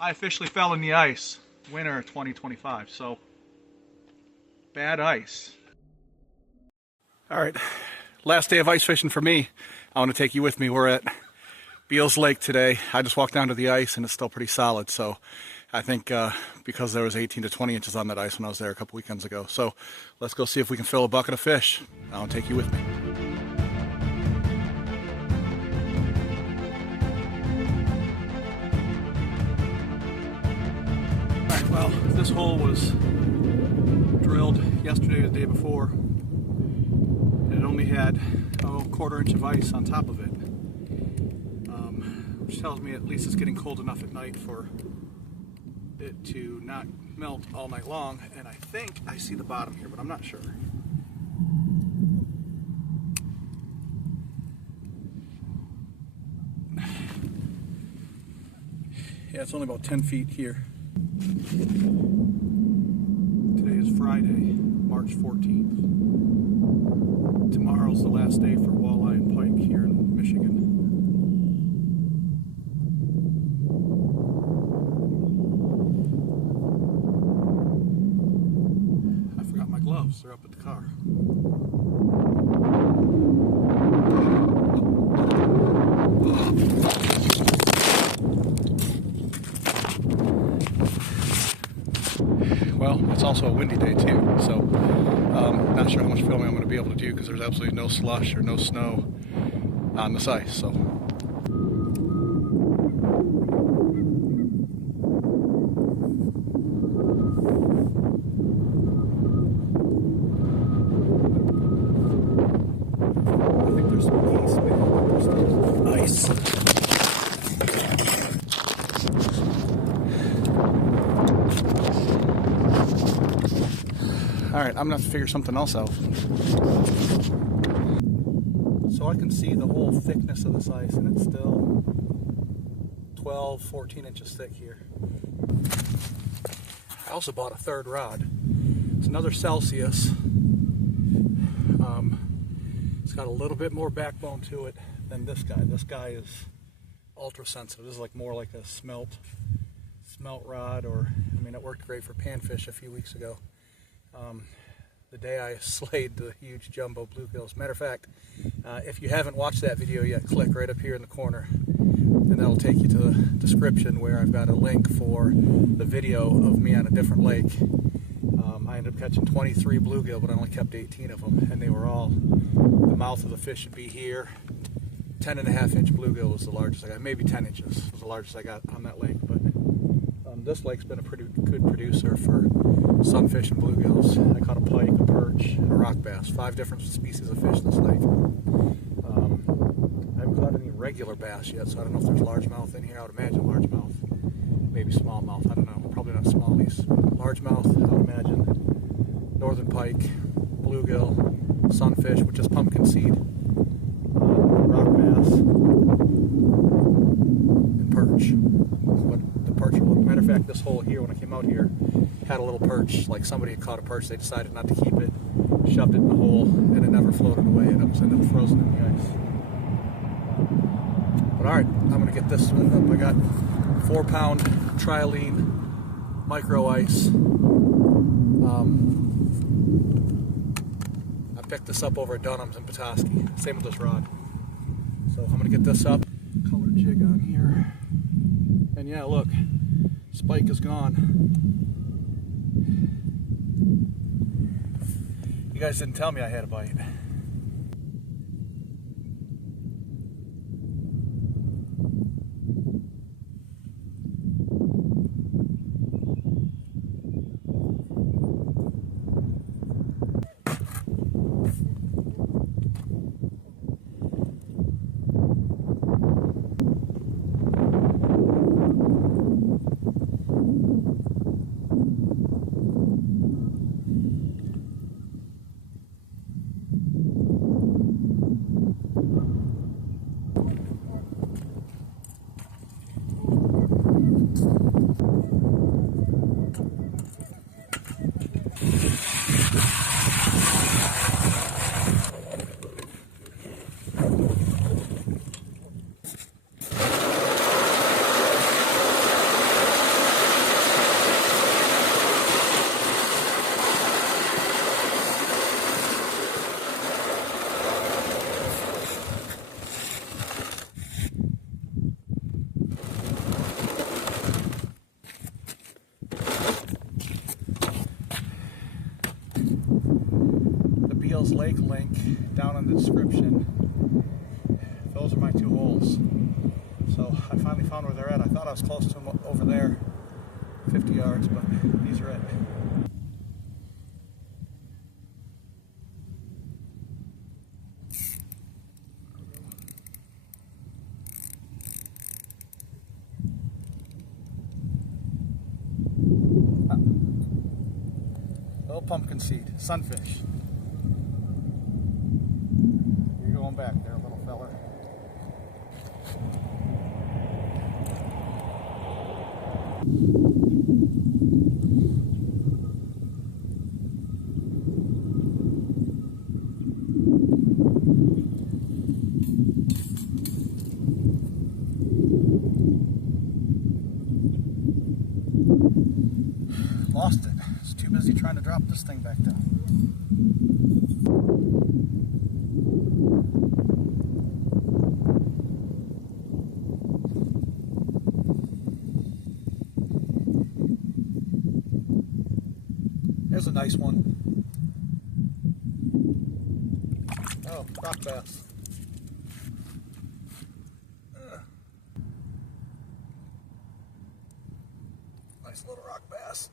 I officially fell in the ice, winter 2025, so bad ice. All right, last day of ice fishing for me. I want to take you with me. We're at Beals Lake today. I just walked down to the ice and it's still pretty solid, so I think because there was 18 to 20 inches on that ice when I was there a couple weekends ago. So let's go see if we can fill a bucket of fish. I'll take you with me. Alright, well, this hole was drilled yesterday or the day before. And it only had a quarter inch of ice on top of it. Which tells me at least it's getting cold enough at night for it to not melt all night long. And I think I see the bottom here, but I'm not sure. Yeah, it's only about 10 feet here. Today is Friday, March 14th. Tomorrow's the last day for walleye and pike here in Michigan. I forgot my gloves, they're up at the car. Well, it's also a windy day too, so not sure how much filming I'm going to be able to do because there's absolutely no slush or no snow on this ice. So. I think there's some ice, maybe there's still ice. Alright, I'm going to have to figure something else out. So I can see the whole thickness of this ice, and it's still 12, 14 inches thick here. I also bought a third rod. It's another Celsius. It's got a little bit more backbone to it than this guy. This guy is ultra sensitive. This is like more like a smelt rod, or I mean, it worked great for panfish a few weeks ago. The day I slayed the huge jumbo bluegills. Matter of fact, if you haven't watched that video yet, click right up here in the corner, and that'll take you to the description where I've got a link for the video of me on a different lake. I ended up catching 23 bluegill, but I only kept 18 of them, and they were all, the mouth of the fish should be here. 10.5-inch bluegill was the largest I got, maybe 10 inches was the largest I got on that lake, but this lake's been a pretty good producer for sunfish and bluegills. I caught a pike, a perch, and a rock bass. 5 different species of fish in this lake. I haven't caught any regular bass yet, so I don't know if there's largemouth in here. I would imagine largemouth. Maybe smallmouth, I don't know. Probably not smallies. Largemouth, I would imagine. Northern pike, bluegill, sunfish, which is pumpkin seed, rock bass, and perch. But the perch, matter of fact, this hole here, when I came out here, had a little perch. Like somebody had caught a perch, they decided not to keep it, shoved it in the hole, and it never floated away, and it was ended up frozen in the ice. But alright, I'm going to get this one up. I got 4-pound trilene micro ice. I picked this up over at Dunham's in Petoskey. Same with this rod. So I'm going to get this up. Color jig on here. And yeah, look, spike is gone. You guys didn't tell me I had a bite. Beals Lake link down in the description. Those are my 2 holes. So I finally found where they're at. I thought I was close to them over there, 50 yards, but these are it. Little pumpkin seed, sunfish. You're going back there, little feller. Lost it. It's too busy trying to drop this thing back down. There's a nice one. Oh, rock bass. Nice little rock bass.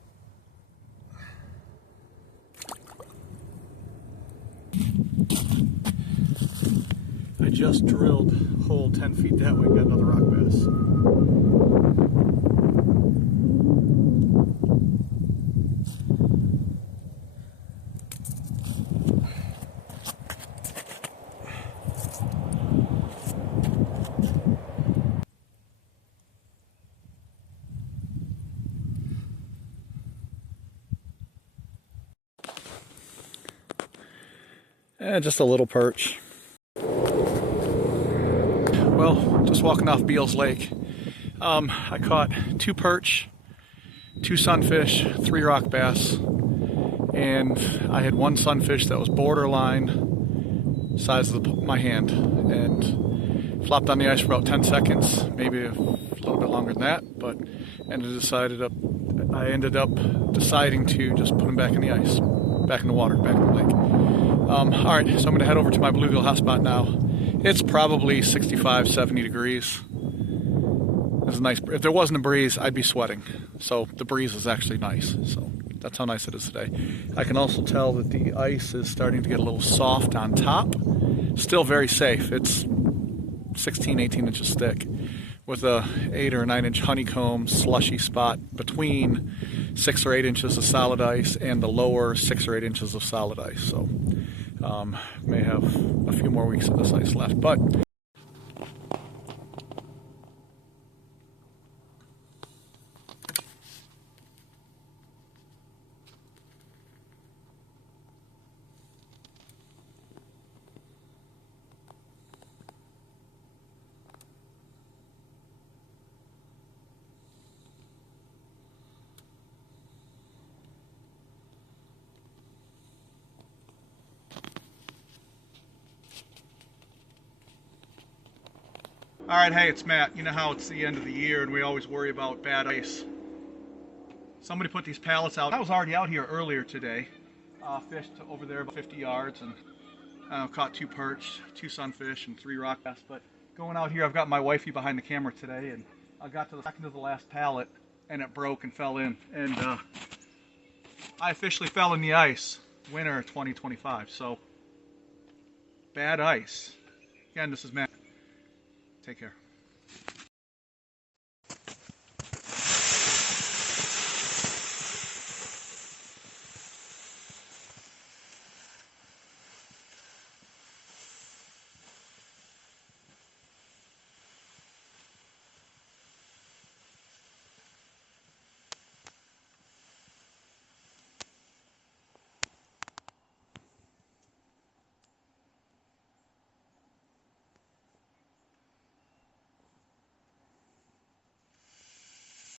I just drilled a hole 10 feet that way, got another rock bass. Just a little perch. Well, just walking off Beals Lake. I caught 2 perch, 2 sunfish, 3 rock bass, and I had 1 sunfish that was borderline size of my hand, and flopped on the ice for about 10 seconds, maybe a little bit longer than that, but I ended up deciding to just put them back in the ice, back in the water, back in the lake. Alright, so I'm going to head over to my bluegill hotspot now. It's probably 65, 70 degrees. It's nice. If there wasn't a breeze, I'd be sweating. So the breeze is actually nice. So that's how nice it is today. I can also tell that the ice is starting to get a little soft on top. Still very safe. It's 16, 18 inches thick with a 8 or 9 inch honeycomb slushy spot between 6 or 8 inches of solid ice and the lower 6 or 8 inches of solid ice. So may have a few more weeks of this ice left, but all right, hey, it's Matt. You know how it's the end of the year and we always worry about bad ice. Somebody put these pallets out. I was already out here earlier today. Fished over there about 50 yards and caught 2 perch, 2 sunfish, and 3 rock bass. But going out here, I've got my wifey behind the camera today, and I got to the second to the last pallet and it broke and fell in. And I officially fell in the ice, winter 2025. So, bad ice. Again, this is Matt. Take care.